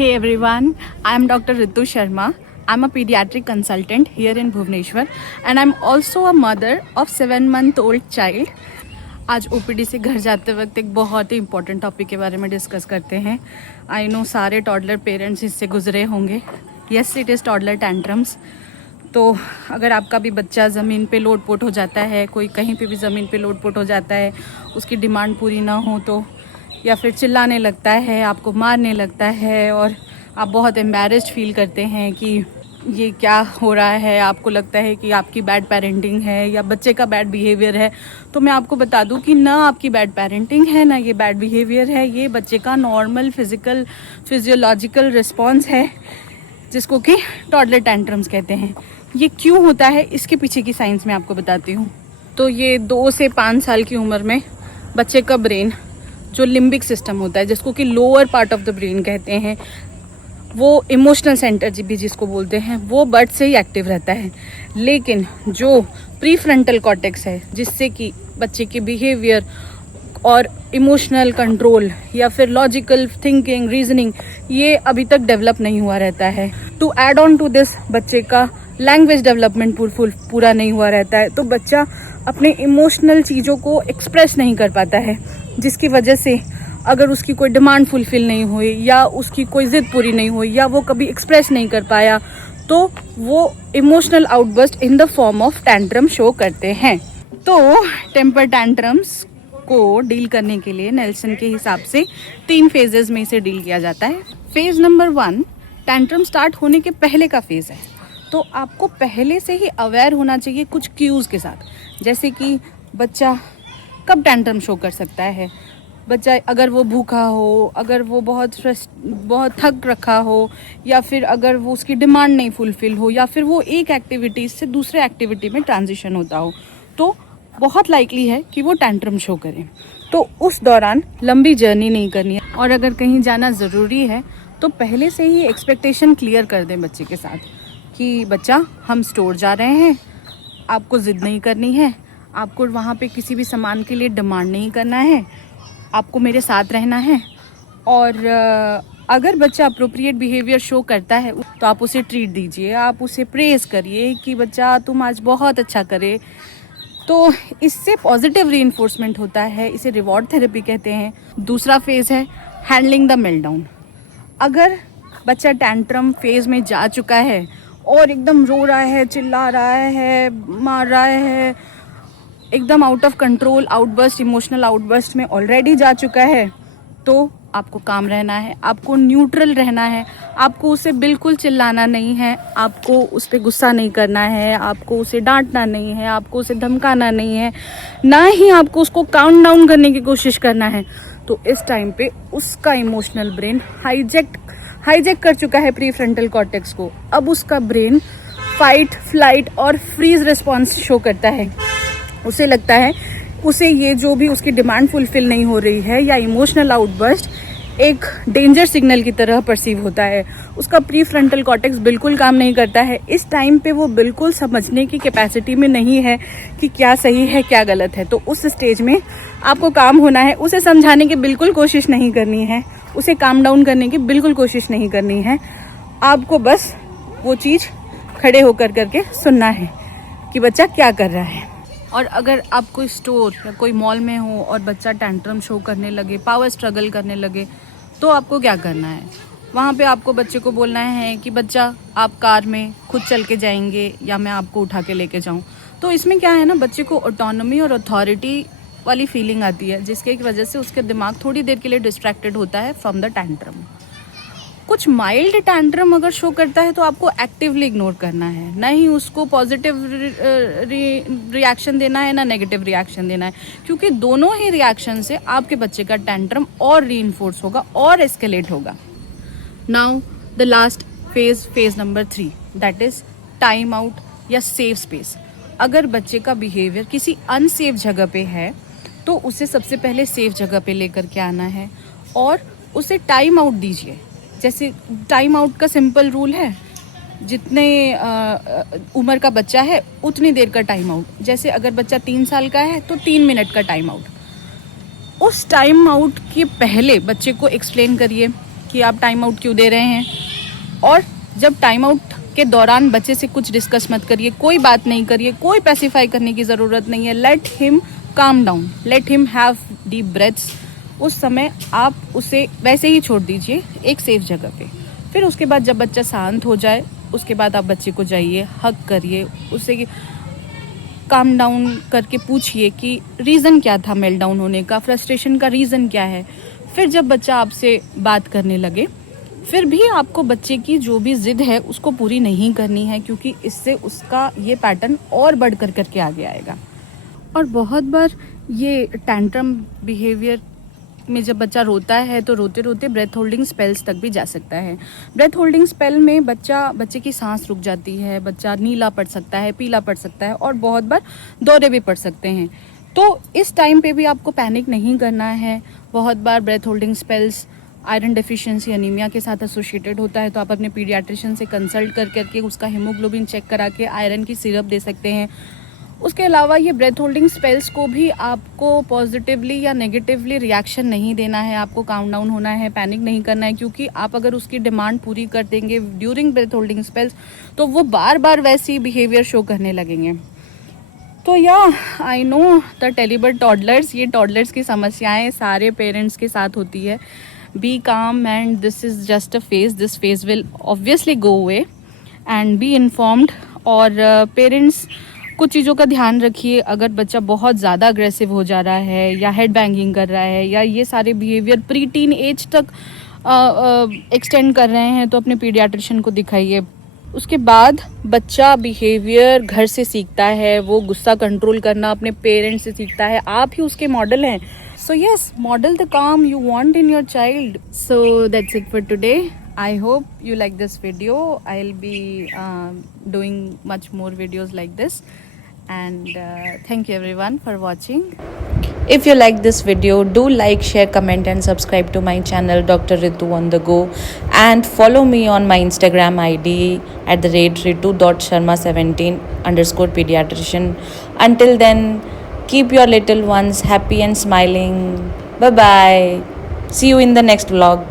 Hey everyone, I am Dr. Ritu Sharma. I'm a pediatric consultant here in Bhubaneswar and I'm also a mother of 7-month-old child. आज OPD से घर जाते वक्त एक बहुत ही important topic के बारे में डिस्कस करते हैं. आई नो सारे टॉडलर पेरेंट्स इससे गुजरे होंगे. Yes, it is toddler tantrums. तो अगर आपका भी बच्चा ज़मीन पे लोट-पोट हो जाता है, कोई कहीं पे भी ज़मीन पे लोट-पोट हो जाता है, उसकी डिमांड पूरी ना हो तो, या फिर चिल्लाने लगता है, आपको मारने लगता है और आप बहुत एम्बैरेस्ड फील करते हैं कि ये क्या हो रहा है, आपको लगता है कि आपकी बैड पेरेंटिंग है या बच्चे का बैड बिहेवियर है, तो मैं आपको बता दूं कि ना आपकी बैड पेरेंटिंग है ना ये बैड बिहेवियर है. ये बच्चे का नॉर्मल फिजियोलॉजिकल रिस्पॉन्स है जिसको कि टॉडलर टैंट्रम्स कहते हैं. ये क्यों होता है इसके पीछे की साइंस मैं आपको बताती हूँ. तो ये 2 से 5 साल की उम्र में बच्चे का ब्रेन, जो लिम्बिक सिस्टम होता है जिसको कि lower part of the brain कहते हैं, वो इमोशनल सेंटर भी जिसको बोलते हैं, वो बर्थ से ही एक्टिव रहता है. लेकिन जो प्री फ्रंटल कॉर्टेक्स है जिससे कि बच्चे के बिहेवियर और इमोशनल कंट्रोल या फिर लॉजिकल थिंकिंग, रीजनिंग, ये अभी तक डेवलप नहीं हुआ रहता है. To add on to this, बच्चे का लैंग्वेज डेवलपमेंट पूरा नहीं हुआ रहता है. तो बच्चा अपने इमोशनल चीज़ों को एक्सप्रेस नहीं कर पाता है, जिसकी वजह से अगर उसकी कोई डिमांड फुलफिल नहीं हुई या उसकी कोई ज़िद पूरी नहीं हुई या वो कभी एक्सप्रेस नहीं कर पाया, तो वो emotional outburst in the form of tantrum show करते हैं. तो टेम्पर टैंट्रम्स को डील करने के लिए नेल्सन के हिसाब से 3 फेजेस में इसे डील किया जाता है. फेज नंबर 1 टैंट्रम स्टार्ट होने के पहले का फेज है. तो आपको पहले से ही अवेयर होना चाहिए कुछ क्यूज़ के साथ, जैसे कि बच्चा कब टैंट्रम शो कर सकता है. बच्चा अगर वो भूखा हो, अगर वो बहुत थक रखा हो, या फिर अगर वो उसकी डिमांड नहीं फुलफिल हो, या फिर वो एक एक्टिविटी से दूसरे एक्टिविटी में ट्रांजिशन होता हो, तो बहुत लाइकली है कि वो टैंट्रम शो करें. तो उस दौरान लंबी जर्नी नहीं करनी है. और अगर कहीं जाना ज़रूरी है तो पहले से ही एक्सपेक्टेशन क्लियर कर दें बच्चे के साथ कि बच्चा, हम स्टोर जा रहे हैं, आपको ज़िद नहीं करनी है, आपको वहाँ पे किसी भी सामान के लिए डिमांड नहीं करना है, आपको मेरे साथ रहना है. और अगर बच्चा अप्रोप्रिएट बिहेवियर शो करता है तो आप उसे ट्रीट दीजिए, आप उसे प्रेज़ करिए कि बच्चा तुम आज बहुत अच्छा करे. तो इससे पॉजिटिव रीइंफोर्समेंट होता है, इसे रिवॉर्ड थेरेपी कहते हैं. दूसरा फेज़ है हैंडलिंग द मेल्टडाउन. अगर बच्चा टैंट्रम फेज़ में जा चुका है और एकदम रो रहा है, चिल्ला रहा है, मार रहा है, एकदम out of control outburst, emotional outburst में ऑलरेडी जा चुका है, तो आपको काम रहना है, आपको न्यूट्रल रहना है, आपको उसे बिल्कुल चिल्लाना नहीं है, आपको उस पर गुस्सा नहीं करना है, आपको उसे डांटना नहीं है, आपको उसे धमकाना नहीं है, ना ही आपको उसको काउंट डाउन करने की कोशिश करना है. तो इस टाइम पे उसका इमोशनल ब्रेन हाईजैक कर चुका है प्री फ्रंटल कॉर्टेक्स को. अब उसका ब्रेन फाइट, फ्लाइट और फ्रीज रिस्पॉन्स शो करता है. उसे लगता है उसे ये जो भी उसकी डिमांड फुलफिल नहीं हो रही है या इमोशनल आउटबर्स्ट एक डेंजर सिग्नल की तरह परसीव होता है. उसका प्री फ्रंटल कॉर्टेक्स बिल्कुल काम नहीं करता है. इस टाइम पे वो बिल्कुल समझने की कैपेसिटी में नहीं है कि क्या सही है क्या गलत है. तो उस स्टेज में आपको काम होना है, उसे समझाने की बिल्कुल कोशिश नहीं करनी है, उसे काम डाउन करने की बिल्कुल कोशिश नहीं करनी है. आपको बस वो चीज़ खड़े होकर करके सुनना है कि बच्चा क्या कर रहा है. और अगर आप कोई स्टोर या कोई मॉल में हो और बच्चा टैंट्रम शो करने लगे, पावर स्ट्रगल करने लगे, तो आपको क्या करना है. वहाँ पे आपको बच्चे को बोलना है कि बच्चा, आप कार में खुद चल के जाएंगे या मैं आपको उठा के लेके जाऊँ. तो इसमें क्या है ना, बच्चे को ऑटोनॉमी और अथॉरिटी वाली फीलिंग आती है, जिसके एक वजह से उसके दिमाग थोड़ी देर के लिए डिस्ट्रैक्टेड होता है फ्रॉम द टैंट्रम. कुछ माइल्ड टैंट्रम अगर शो करता है तो आपको एक्टिवली इग्नोर करना है, ना ही उसको पॉजिटिव रिएक्शन देना है ना नेगेटिव रिएक्शन देना है, क्योंकि दोनों ही रिएक्शन से आपके बच्चे का टैंट्रम और रीइंफोर्स होगा और एस्केलेट होगा. Now the last phase number 3, that is time out या सेफ स्पेस. अगर बच्चे का बिहेवियर किसी अनसेफ जगह पे है तो उसे सबसे पहले सेफ जगह पे लेकर के आना है और उसे टाइम आउट दीजिए. जैसे टाइम आउट का सिंपल रूल है, जितने उम्र का बच्चा है उतनी देर का टाइम आउट. जैसे अगर बच्चा 3 साल का है तो 3 मिनट का टाइम आउट. उस टाइम आउट के पहले बच्चे को एक्सप्लेन करिए कि आप टाइम आउट क्यों दे रहे हैं। और जब टाइम आउट के दौरान बच्चे से कुछ डिस्कस मत करिए, कोई बात नहीं करिए, कोई पैसिफाई करने की ज़रूरत नहीं है। Let him calm down, let him have deep breaths. उस समय आप उसे वैसे ही छोड़ दीजिए एक सेफ जगह पे। फिर उसके बाद जब बच्चा शांत हो जाए, उसके बाद आप बच्चे को जाइए, हग करिए, उसे काम डाउन करके पूछिए कि रीज़न क्या था मेल्ट डाउन होने का, फ्रस्ट्रेशन का रीज़न क्या है। फिर जब बच्चा आपसे बात करने लगे, फिर भी आपको बच्चे की जो भी ज़िद है उसको पूरी नहीं करनी है, क्योंकि इससे उसका ये पैटर्न और बढ़ कर करके आगे आएगा। और बहुत बार ये टैंट्रम बिहेवियर में जब बच्चा रोता है तो रोते रोते ब्रेथ होल्डिंग स्पेल्स तक भी जा सकता है। ब्रेथ होल्डिंग स्पेल में बच्चे की सांस रुक जाती है, बच्चा नीला पड़ सकता है, पीला पड़ सकता है और बहुत बार दौरे भी पड़ सकते हैं। तो इस टाइम पे भी आपको पैनिक नहीं करना है। बहुत बार breath holding spells iron deficiency anaemia के साथ एसोसिएटेड होता है, तो आप अपने पीडियाट्रिशियन से कंसल्ट करके उसका हीमोग्लोबिन चेक करा के आयरन की सिरप दे सकते हैं। उसके अलावा ये ब्रेथ होल्डिंग स्पेल्स को भी आपको पॉजिटिवली या नेगेटिवली रिएक्शन नहीं देना है, आपको काउंट डाउन होना है, पैनिक नहीं करना है, क्योंकि आप अगर उसकी डिमांड पूरी कर देंगे ड्यूरिंग ब्रेथ होल्डिंग स्पेल्स तो वो बार बार वैसी बिहेवियर शो करने लगेंगे। तो या I know the terrible toddlers, ये टॉडलर्स की समस्याएं सारे पेरेंट्स के साथ होती है। बी काम and this is just a phase, this phase will obviously go away and be informed. और पेरेंट्स कुछ चीज़ों का ध्यान रखिए। अगर बच्चा बहुत ज़्यादा अग्रेसिव हो जा रहा है या हेड बैंगिंग कर रहा है या ये सारे बिहेवियर प्री टीन एज तक एक्सटेंड कर रहे हैं तो अपने पीडियाट्रिशियन को दिखाइए। उसके बाद बच्चा बिहेवियर घर से सीखता है, वो गुस्सा कंट्रोल करना अपने पेरेंट्स से सीखता है, आप ही उसके मॉडल हैं। सो यस, मॉडल द काम you want in your child. So that's it for today. I hope you like this video. I'll be doing much more videos like this, and thank you everyone for watching. If you like this video, do like, share, comment and subscribe to my channel Dr. Ritu on the go, and follow me on my Instagram ID @ritu.sharma17_pediatrician. Until then, keep your little ones happy and smiling. Bye bye. See you in the next vlog.